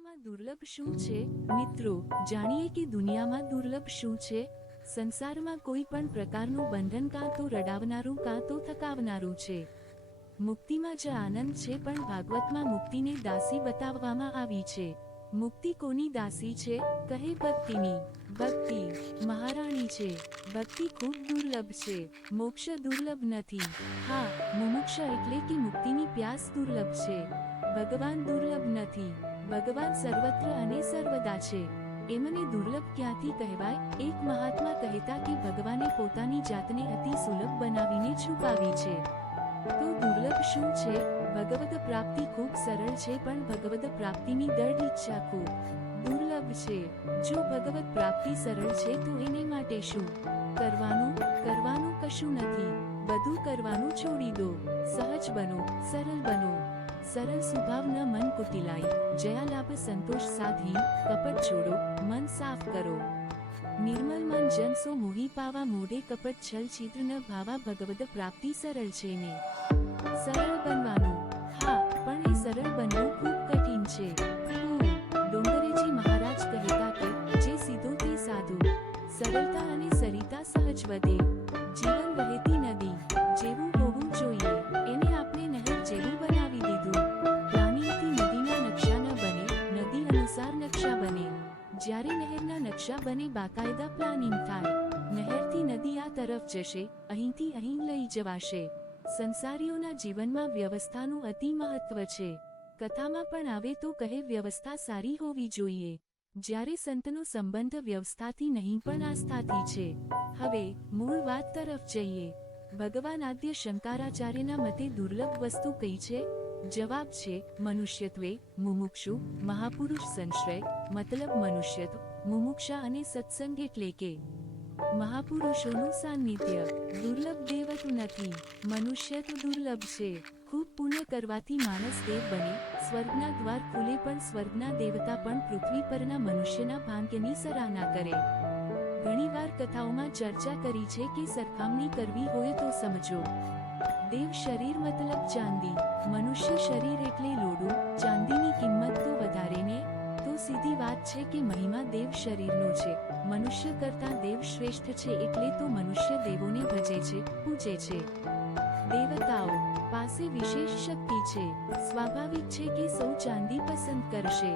દુનિયામાં દુર્લભ શું છે? મિત્રો, જાણીએ કે દુનિયામાં દુર્લભ શું છે? સંસારમાં કોઈ પણ પ્રકારનું બંધન કાં તો રડાવનારું, કાં તો થકાવનારું છે. મુક્તિમાં જ આનંદ છે, પણ ભાગવતમાં મુક્તિને દાસી બતાવવામાં આવી છે. મુક્તિ કોની દાસી છે? કહે ભક્તિની. ભક્તિ મહારાણી છે. ભક્તિ ખૂબ દુર્લભ છે. મોક્ષ દુર્લભ નથી. હા, મુમુક્ષ એટલે કે મુક્તિની પ્યાસ દુર્લભ છે. ભગવાન દુર્લભ નથી. ભગવાન સર્વત્ર અને સર્વદા છે. એમને દુર્લભ ક્યાંથી કહેવાય? એક મહાત્મા કહેતા કે ભગવાને પોતાની જાતને અતિ સુલભ બનાવીને છુપાવી છે. તો દુર્લભ શું છે? ભગવદ પ્રાપ્તિ ખૂબ સરળ છે પણ ભગવદ પ્રાપ્તિની દળ ઈચ્છા ખૂબ. દુર્લભ છે. જો ભગવત પ્રાપ્તિ સરળ છે તો એને માટે શું? કરવાનું? કરવાનું કશું નથી. બધું કરવાનું છોડી દો. સહજ બનો. સરળ બનો. સરળ સ્વભાવ ન મન કુટિલાઈ, જયાલાભ સંતોષ સાધી કપટ છોડો, મન સાફ કરો. નિર્મલ મન જન મોહી પાવા મોઢે કપટ છલ છિદ્ર ન ભાવા ભગવદ પ્રાપ્તિ સરળ છે ને. સરળ બનવાનું. હા, પણ એ સરળ બનવું ખૂબ કઠિન છે. ડોંગરેજી મહારાજ કહેતા કે, જે સીધો તે સાધુ. સરળતા અને સરિતા સહજ વધે. જીવન વહેતી નદી. જ્યારે નહેરના નકશા બને બાકાયદા પ્લાનિંગ થાય નહેરથી નદી આ તરફ જશે, અહીંથી અહીં લઈ જવાશે. સંસારીઓના જીવનમાં વ્યવસ્થાનું અતિ મહત્વ છે. કથામાં પણ આવે તો કહે વ્યવસ્થા સારી હોવી જોઈએ. જ્યારે સંતનો સંબંધ વ્યવસ્થાથી નહીં પણ આસ્થાથી છે. હવે, મૂળ વાત તરફ જઈએ. ભગવાન આદ્ય શંકરાચાર્યના મતે દુર્લભ વસ્તુ કઈ છે? જવાબ છે મનુષ્યત્વે, મુમુક્ષુ, મહાપુરુષ સંશ્રય મતલબ મનુષ્યત્વ, મુમુક્ષા અને સત્સંગ એટલે કે મહાપુરુષોનું સાન્નિધ્ય દુર્લભ દેવત નથી મનુષ્ય તો દુર્લભ છે. ખૂબ પુણ્ય કરવાથી માણસ દેવ બને, સ્વર્ગના દ્વાર ખુલે પણ સ્વર્ગના દેવતા પણ પૃથ્વી પરના મનુષ્યના ભાગ્યની સરાહના કરે. ઘણીવાર કથાઓમાં ચર્ચા કરી છે કે સરખામણી કરવી હોય તો સમજો. દેવ શરીર મતલબ ચાંદી મનુષ્ય શરીર એટલે લોડું ચાંદીની કિંમત તો વધારે ને તો સીધી વાત છે કે મહિમા દેવ શરીરનો છે મનુષ્ય કરતા દેવ શ્રેષ્ઠ છે એટલે તો મનુષ્ય દેવોને ભજે છે પૂજે છે દેવતાઓ પાસે વિશેષ શક્તિ છે સ્વાભાવિક છે કે સૌ ચાંદી પસંદ કરશે।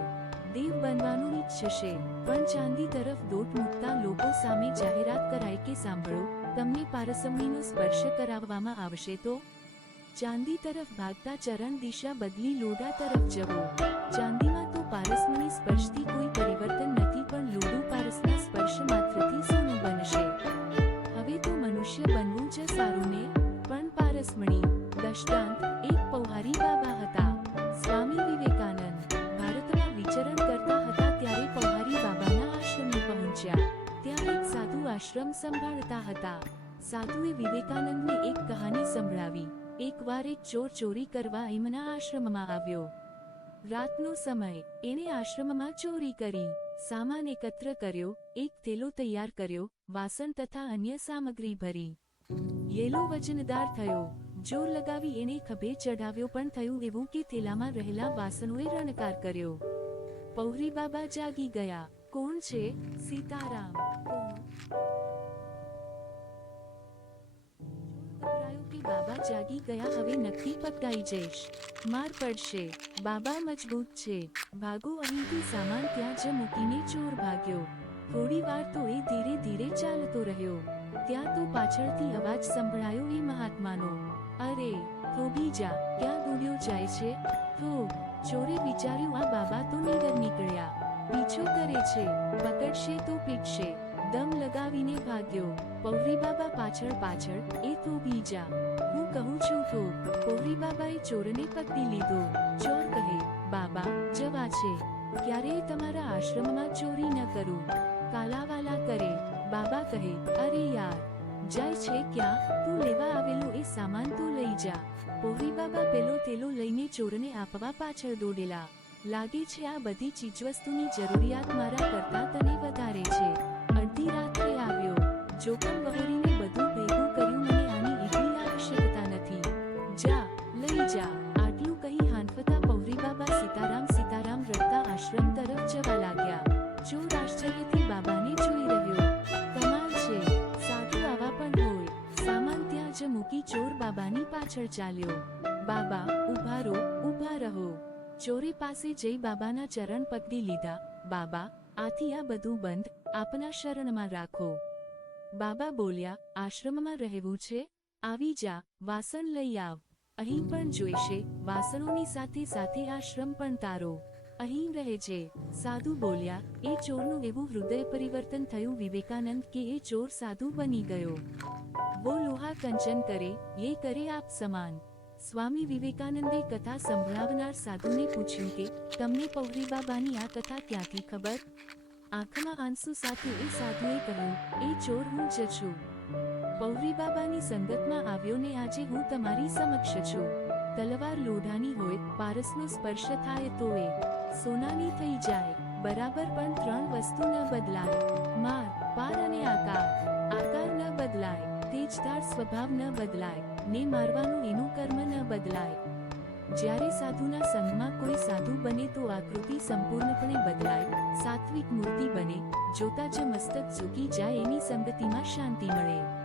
દેવ બનવાનું ઈચ્છશે, પણ ચાંદી તરફ દોટ મૂકતા લોકો સામે જાહેરાત કરાય કે સાંભળો તમને પારસમણીનો સ્પર્શ કરાવવામાં આવશે તો ચાંદી તરફ ભાગતા ચરણ દિશા બદલી લોડા તરફ જવો. ચાંદીમાં તો પારસમણી સ્પર્શથી કોઈ પરિવર્તન નથી, પણ લોડું પારસના સ્પર્શ માત્રથી સોનું બનશે. હવે તો મનુષ્ય બનવું જ સારું ને? પણ પારસમણી દષ્ટાંત એક પૌહારી આશ્રમ સંભાળતા હતા. સાધુએ વિવેકાનંદને એક કહાની સંભળાવી. એકવાર એક ચોર ચોરી કરવા એમના આશ્રમમાં આવ્યો. રાતનો સમય. એણે આશ્રમમાં ચોરી કરી. સામાન એકત્ર કર્યો, એક થેલો તૈયાર કર્યો, વાસણ તથા અન્ય સામગ્રી ભરી. યેલો વજનદાર થયો. જોર લગાવી એને ખભે ચઢાવ્યો પણ થયું એવું કે થેલામાં રહેલા વાસણોએ રણકાર કર્યો. પૌરી બાબા જાગી ગયા. કોણ છે? સીતારામ. ગભરાયો બાબા જાગી ગયા, હવે નક્કી પટકાઈ જઈશ. માર પડશે. બાબા મજબૂત છે. ભાગો અહીંથી સામાન ત્યાં જ મૂકીને ચોર ભાગ્યો. થોડી વાર તો એ ધીરે ધીરે ચાલતો રહ્યો. ત્યાં તો પાછળથી અવાજ સંભળાયો એ મહાત્માનો. અરે, થોભી જા. ક્યાં દોડ્યો જાય છે? થો ચોરે વિચાર્યું આ બાબા તો નીડર નીકળ્યા. પીછો કરે છે. પકડશે તો પીટશે. દમ લગાવીને ભાગ્યો. પૌરી બાબા પાછળ પાછળ એ તો બીજા. હું કહું છું તો પૌરી બાબાએ ચોરને પકડી લીધો. ચોર કહે, બાબા, જવા છે. ક્યારેય તમારા આશ્રમમાં ચોરી ન કરું. કાલાવાલા કરે. બાબા કહે, અરે યાર, જાય છે ક્યાં? તું લેવા આવેલો એ સામાન તો લઈ જા. પૌરી બાબા પેલો તેલો લઈને ચોરને આપવા પાછળ દોડેલા. લાગે છે આ બધી ચીજવસ્તુની જરૂરિયાત મારા કરતા તને આંખોથી બાબાને જોઈ રહ્યો. કમાલ છે. સાધુ આવા પણ હોય. સામાન ત્યાં જ મૂકી ચોર બાબાની પાછળ ચાલ્યો. બાબા, ઊભા રહો ઊભા રહો. ચોરે પાસે જઈ બાબાના ચરણ પકડી લીધા. બાબા, આથી આ બધું બંધ. આપના શરણમાં રાખો. બાબા બોલ્યા, આશ્રમમાં રહેવું છે? આવી જા. વાસણ લઈ આવ. અહીં પણ જોઈશે. વાસણોની સાથે સાથે આશ્રમ પણ તારો. અહીં રહે છે. સાધુ બોલ્યા, એ ચોરનું એવું હૃદય પરિવર્તન થયું વિવેકાનંદ કે એ ચોર સાધુ બની ગયો. વો લોહા કંચન કરે એ કરે આપ સમાન. સ્વામી વિવેકાનંદે કથા સંભળાવનાર સાધુને પૂછ્યું કે, તમને પૌરી બાબાની આ કથા ક્યાંથી ખબર? આંખમાં આંસુ સાથે એ સાધુએ કહ્યું, એ ચોર હું જ છું. પૌરી બાબાની સંગતમાં આવ્યો ને આજે હું તમારી સમક્ષ છું. તલવાર લોઢાની હોય, પારસનો સ્પર્શ થાય તો એ સોનાની થઈ જાય. બરાબર પણ ત્રણ વસ્તુ ન બદલાય. માર, પાર અને આકાર. આકાર ન બદલાય. તેજદાર સ્વભાવ ન બદલાય. ને મારવાનું એનું કર્મ ન બદલાય. જ્યારે સાધુના સંઘમાં કોઈ સાધુ બને તો આકૃતિ સંપૂર્ણપણે બદલાય. સાત્વિક મૂર્તિ બને. જોતા જ મસ્તક ઝૂકી જાય એની સંગતિમાં શાંતિ મળે.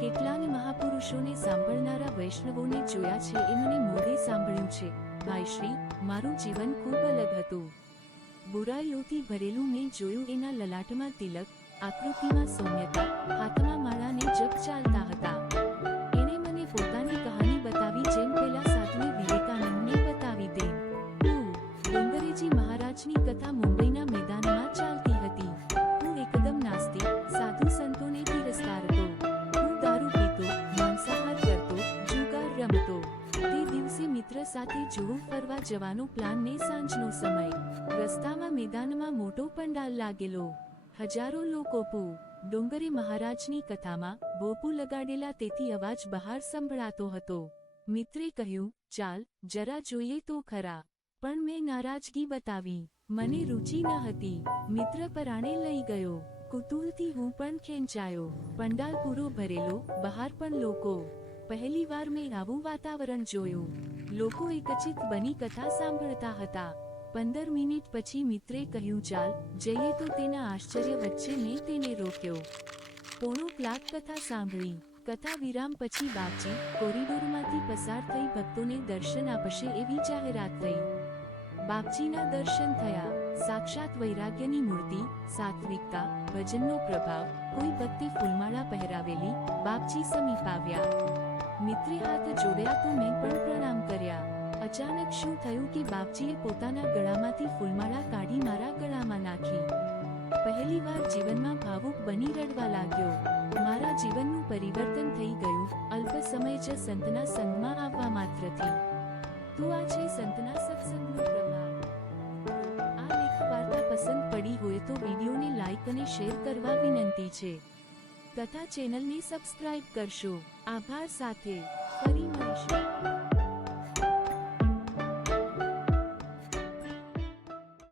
કેટલાને મહાપુરુષોને સાંભળનારા વૈષ્ણવોને જોયા છે એ મને મોઢે સાંભળ્યું છે. ભાઈ શ્રી, મારું જીવન ખૂબ અલગ હતું. બુરાઈઓથી ભરેલું મેં જોયું એના લલાટમાં તિલક, આકૃતિમાં સૌમ્યતા, હાથમાં માળાને જપ ચાલતા હતા. એણે મને પોતાની કહાની બતાવી જેમ પેલા સાધુએ વિવેકાનંદને બતાવી દે. હું ડુંગરેજી મહારાજની કથા મુંબઈના મેદાનમાં ચાલતી હતી. હું એકદમ નાસ્તિક, સાધુ સંતોને તિરસ્કારતો હું દારૂ પીતો, માંસાહાર કરતો, જુગાર રમતો. મિત્ર સાથે જુહુ ફરવા જવાનો પ્લાન ને સાંજનો સમય. રસ્તામાં મેદાનમાં મોટો પંડાલ લાગેલો. હજારો લોકો પુ. ડુંગરે મહારાજની કથામાં બોપુ લગાડેલા તેથી અવાજ બહાર સંભળાતો હતો. મિત્રે કહ્યું, ચાલ, જરા જોઈએ તો ખરા. પણ મેં નારાજગી બતાવી. મને રુચિ ન હતી. મિત્ર પરાણે લઈ ગયો. કુતૂહલથી હું પણ ખેંચાયો. પંડાલ પૂરો ભરેલો. બહાર પણ લોકો. પહેલીવાર મેં આવું વાતાવરણ જોયું. લોકો એકચિત બની કથા સાંભળતા હતા. પંદર મિનિટ પછી મિત્રે કહ્યું, ચાલ, જઈએ. તો તેના આશ્ચર્ય વચ્ચે મેં તેને રોક્યો. પોણો કલાક કથા સાંભળી. કથા વિરામ પછી બાપજી કોરિડોરમાંથી પસાર થઈ ભક્તોને દર્શન આપશે એવી જાહેરાત થઈ. બાપજીના દર્શન થયા. સાક્ષાત વૈરાગ્યની મૂર્તિ, સાત્વિકતા, ભજનનો પ્રભાવ, કોઈ ભક્તિ ફૂલમાળા પહેરાવેલી બાપજી સમીપ આવ્યા. મિત્રે હાથ જોડ્યા તો મેં પણ પ્રણામ કર્યા. અચાનક શું થયું કે બાપજીએ પોતાના ગળામાંથી ફૂલમાળા કાઢી મારા ગળામાં નાખી. પહેલીવાર જીવનમાં ભાવુક બની રડવા લાગ્યો. મારા જીવનનું પરિવર્તન થઈ ગયું, અલ્પ સમય જ સંતના સંગમાં આવવા માત્રથી. તો આ છે સંતના સત્સંગનું પ્રભાવ. આ લેખ વાર્તા પસંદ પડી હોય તો વિડીયોને લાઈક અને શેર કરવા વિનંતી છે. તથા ચેનલને સબસ્ક્રાઇબ કરશો. આભાર સાથે. ફરી મળીશું.